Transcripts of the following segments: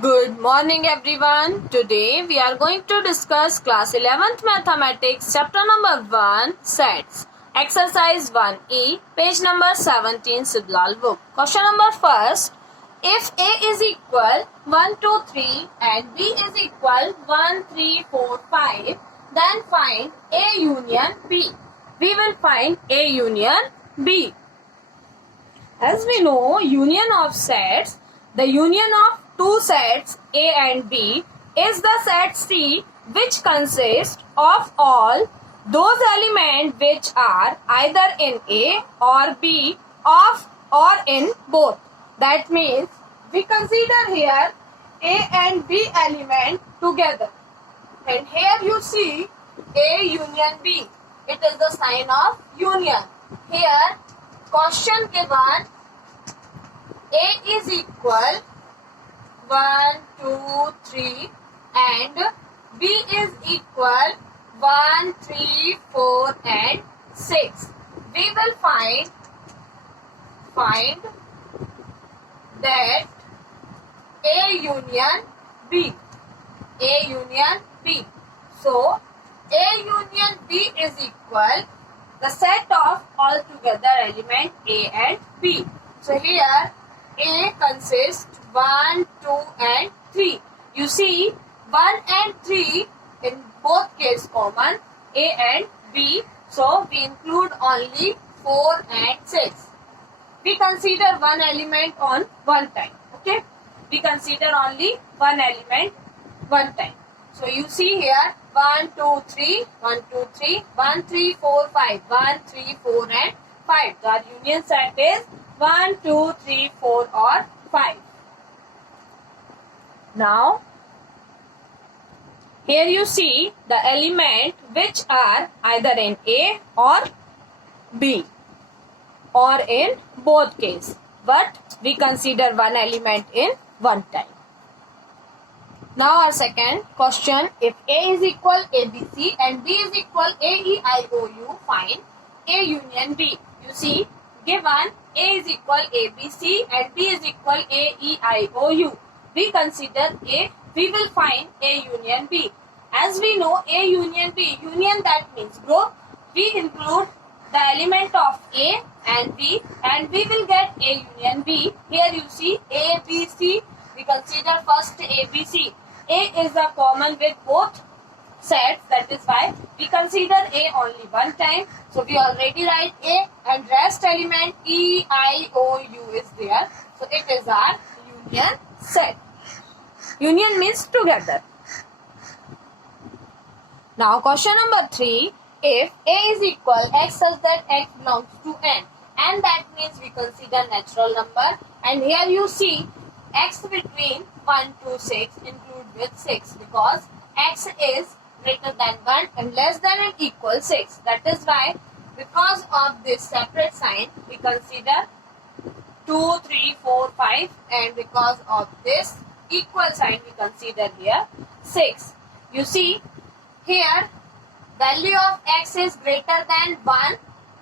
Good morning everyone. Today we are going to discuss class 11th mathematics chapter number 1 sets. Exercise 1E page number 17 Siblal book. Question number first. If A is equal 1, 2, 3 and B is equal 1, 3, 4, 5, then find A union B. We will find A union B. As we know, union of sets, the union of two sets A and B is the set C, which consists of all those elements which are either in A or B or in both. That means we consider here A and B element together. And here you see A union B. It is the sign of union. Here question given A is equal 1, 2, 3 and B is equal 1, 3, 4 and 6. We will find that A union B. A union B. So A union B is equal the set of altogether element A and B. So here A consists 1, 2 and 3. You see 1 and 3 in both cases common A and B. So we include only 4 and 6. We consider one element on one time. Okay. We consider only one element one time. So you see here 1, 2, 3, 1, 2, 3, 1, 3, 4, 5, 1, 3, 4 and 5. So our union set is 1, 2, 3, 4 or 5. Now, here you see the element which are either in A or B or in both cases. But we consider one element in one time. Now our second question, if A is equal ABC and B is equal AEIOU, find A union B. You see, given A is equal ABC and B is equal AEIOU. We consider A, we will find A union B. As we know A union B, union that means group, we include the element of A and B and we will get A union B. Here you see ABC, we consider first ABC. A is a common with both sets, that is why we consider A only one time. So we already write A and rest element E, I, O, U is there. So it is our union set. Union means together. Now question number 3. If A is equal X such that X belongs to N, and that means we consider natural number, and here you see X between 1 to 6 include with 6 because X is greater than 1 and less than and equal 6. That is why because of this separate sign we consider 2, 3, 4, 5 and because of this equal sign we consider here 6. You see here value of X is greater than 1,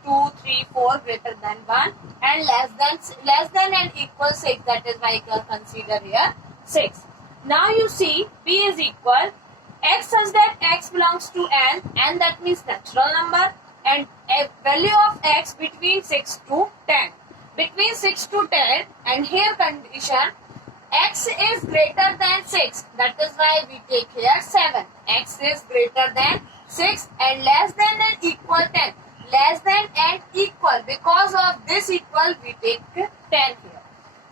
2, 3, 4 greater than 1 and less than and equal 6. That is why I can consider here 6. Now you see B is equal X such that X belongs to N and that means natural number and a value of X between 6 to 10. Between 6 to 10 and here condition X is greater than 6. That is why we take here 7. X is greater than 6 and less than and equal 10. Less than and equal. Because of this equal we take 10 here.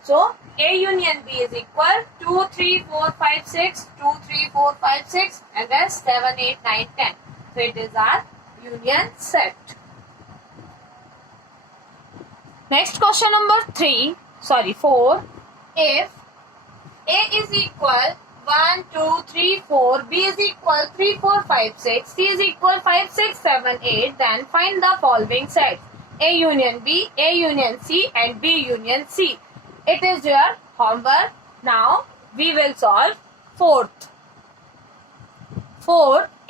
So A union B is equal 2, 3, 4, 5, 6, 2, 3, 4, 5, 6 and then 7, 8, 9, 10. So it is our union set. Next question number 4. If A is equal 1, 2, 3, 4, B is equal 3, 4, 5, 6, C is equal 5, 6, 7, 8, then find the following sets. A union B, A union C and B union C. It is your homework. Now we will solve fourth.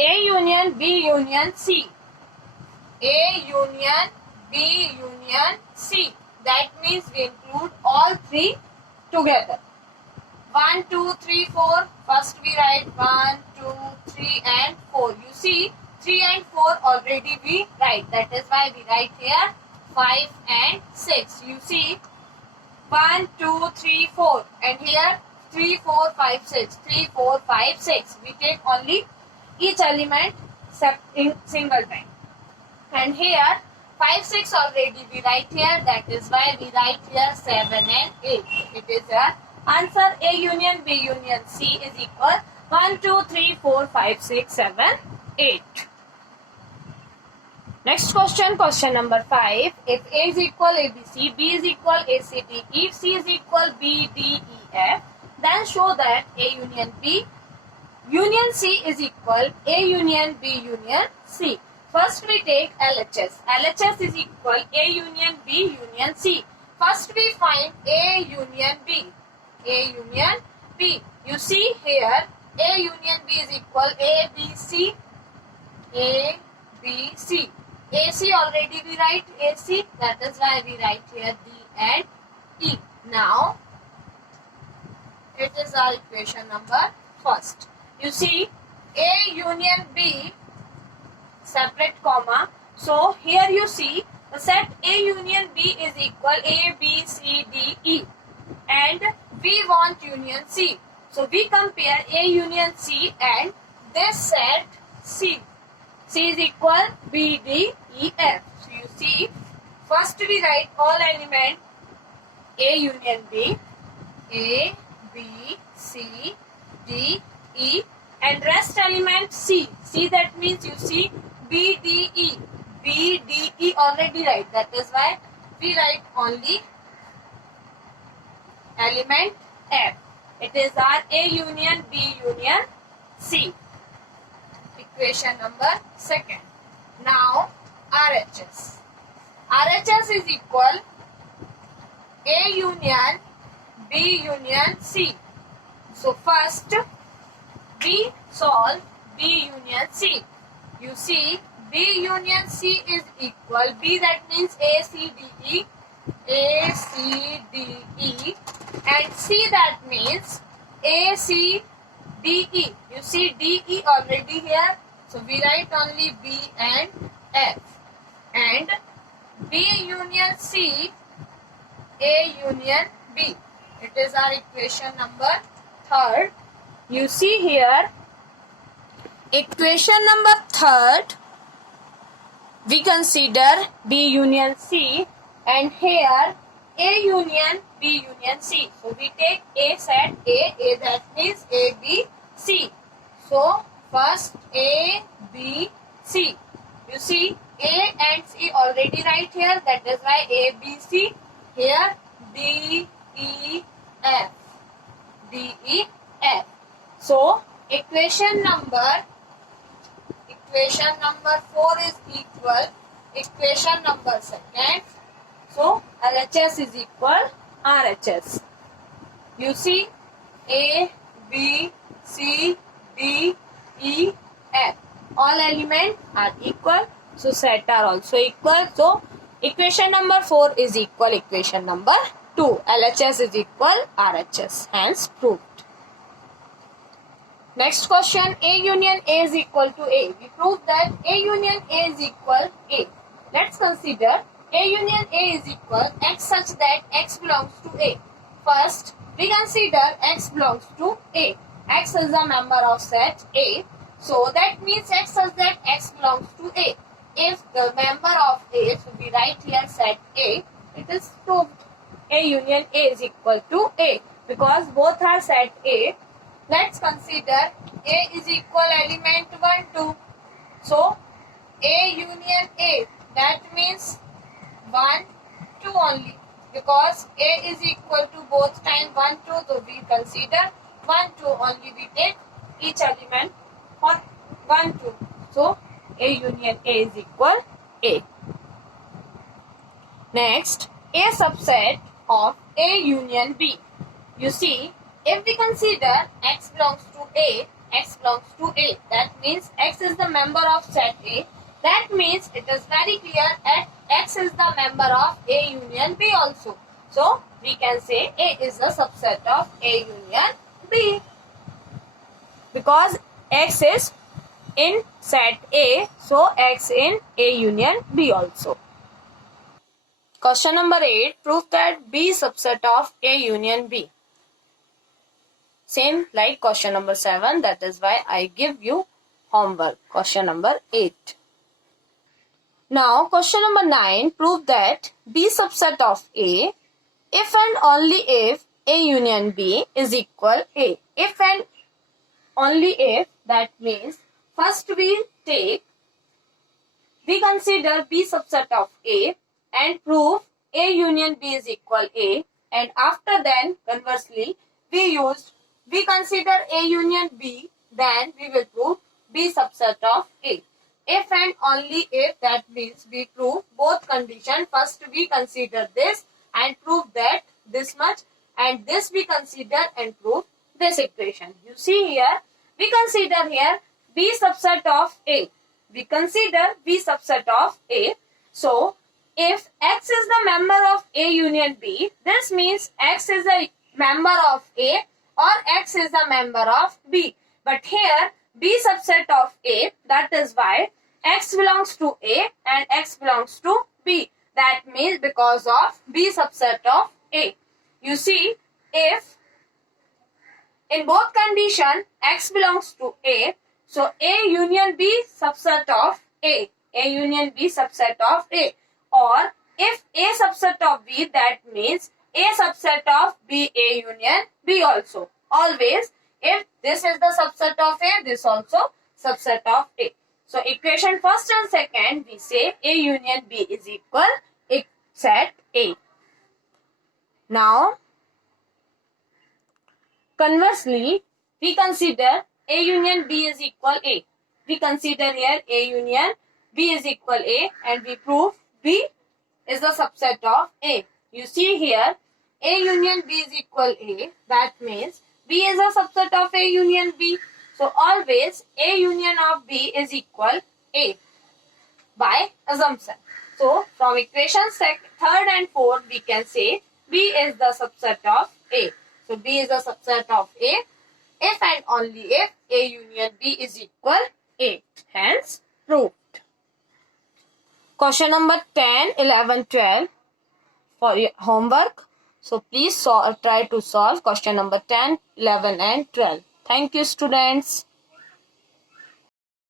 A union B union C. A union B union C. That means we include all three together. 1, 2, 3, 4. First we write 1, 2, 3 and 4. You see 3 and 4 already we write. That is why we write here 5 and 6. You see 1, 2, 3, 4 and here 3, 4, 5, 6. 3, 4, 5, 6. We take only each element in single time. And here 5, 6 already we write here. That is why we write here 7 and 8. It is a answer. A union B union C is equal 1, 2, 3, 4, 5, 6, 7, 8. Next question, question number 5. If A is equal ABC, B is equal AC, DE, C is equal BD, EF, then show that A union B union C is equal A union B union C. First we take LHS. LHS is equal A union B union C. First we find A union B. A union B. You see here A union B is equal A, B, C. A, B, C. AC already we write AC. That is why we write here D and E. Now it is our equation number first. You see A union B separate comma. So here you see the set A union B is equal A, B, C, D, E. And we want union C. So we compare A union C and this set C. C is equal B, D, E, F. So you see first we write all element A union B. A, B, C, D, E and rest element C. C that means you see B, D, E. B, D, E already write. That is why we write only element F. It is our A union B union C. Equation number second. Now RHS. RHS is equal A union B union C. So first we solve B union C. You see B union C is equal B, that means A, C, D, E. A, C, D, E and C that means A, C, D, E. You see D, E already here. So we write only B and F. And B union C, A union B. It is our equation number third. You see here equation number third. We consider B union C and here A union B union C. So we take A set A that means A, B, C. So first A, B, C. You see A and C already right here. That is why A, B, C. Here D, E, F. D, E, F. So equation number 4 is equal equation number second. So LHS is equal RHS. You see A, B, C, D, E, F. All elements are equal. So set are also equal. So equation number 4 is equal equation number 2. LHS is equal RHS. Hence proved. Next question, A union A is equal to A. We proved that A union A is equal A. Let's consider A union A is equal X such that X belongs to A. First, we consider X belongs to A. X is a member of set A. So that means X such that X belongs to A. If the member of A, so we write here set A, it is proved. A union A is equal to A because both are set A. Let's consider A is equal element 1, 2. So A union A, that means 1, 2 only because A is equal to both time 1, 2. So we consider 1, 2 only. We take each element for 1, 2. So A union A is equal A. Next, A subset of A union B. You see, if we consider X belongs to A, X belongs to A, that means X is the member of set A. That means it is very clear that X is the member of A union B also. So we can say A is a subset of A union B. Because X is in set A, so X in A union B also. Question number 8. Prove that B is subset of A union B. Same like question number 7. That is why I give you homework. Question number 8. Now question number 9. Prove that B subset of A if and only if A union B is equal A. If and only if, that means first we consider B subset of A and prove A union B is equal A, and after then conversely we consider A union B, then we will prove B subset of A. If and only if, that means we prove both conditions. First we consider this and prove that this much, and this we consider and prove this equation. You see here, we consider here B subset of A. We consider B subset of A. So, if X is the member of A union B, this means X is a member of A or X is a member of B. But here, B subset of A, that is why X belongs to A and X belongs to B. That means because of B subset of A. You see, if in both condition X belongs to A, so A union B subset of A union B subset of A, or if A subset of B, that means A subset of B A union B also. Always if this is the subset of A, this also subset of A. So equation first and second, we say A union B is equal set A. Now conversely, we consider A union B is equal A. We consider here A union B is equal A and we prove B is a subset of A. You see here, A union B is equal A. That means B is a subset of A union B. So always A union of B is equal A by assumption. So from equation third and fourth, we can say B is the subset of A. So B is a subset of A if and only if A union B is equal A. Hence proved. Question number 10, 11, 12 for your homework. So please try to solve question number 10, 11 and 12. Thank you students.